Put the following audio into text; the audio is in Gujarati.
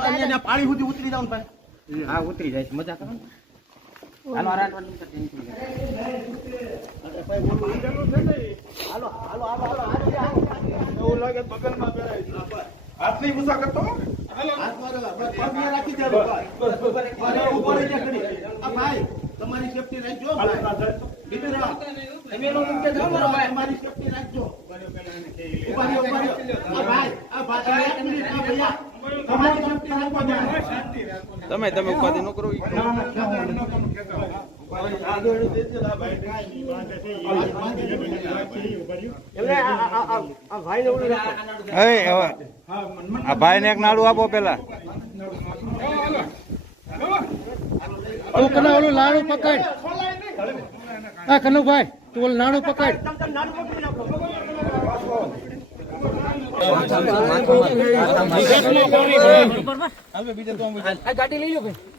અહીંયા પાણી સુધી ઉતરી જાવ ને ભાઈ. હા ઉતરી જાય છે મજા કરો હાલો આરાટવાની હાલો હાલો હાલો હાલો એવું લાગે બગલમાં બેરાય હાથની ગુસ્સા કરતો હાથ મારો પગ ને રાખી દેજો ઉભો રહી જા કરી આ ભાઈ તમારી સેફટી રાખજો બીજું રાહ તમે નો મુક્ત જાવ ભાઈ તમારી સેફટી રાખજો ઉભા આ ભાઈ એક મિનિટ આ ભૈયા તમારી સેફટી રાખજો તમે ઉપાધિ ન કરો આ ભાઈ ને એક નાડું આપો પેલા તું કના ઓલું નાણું પકડ હા કનુભાઈ તું ઓલું નાણું પકડ ગાડી લઈ લો ભાઈ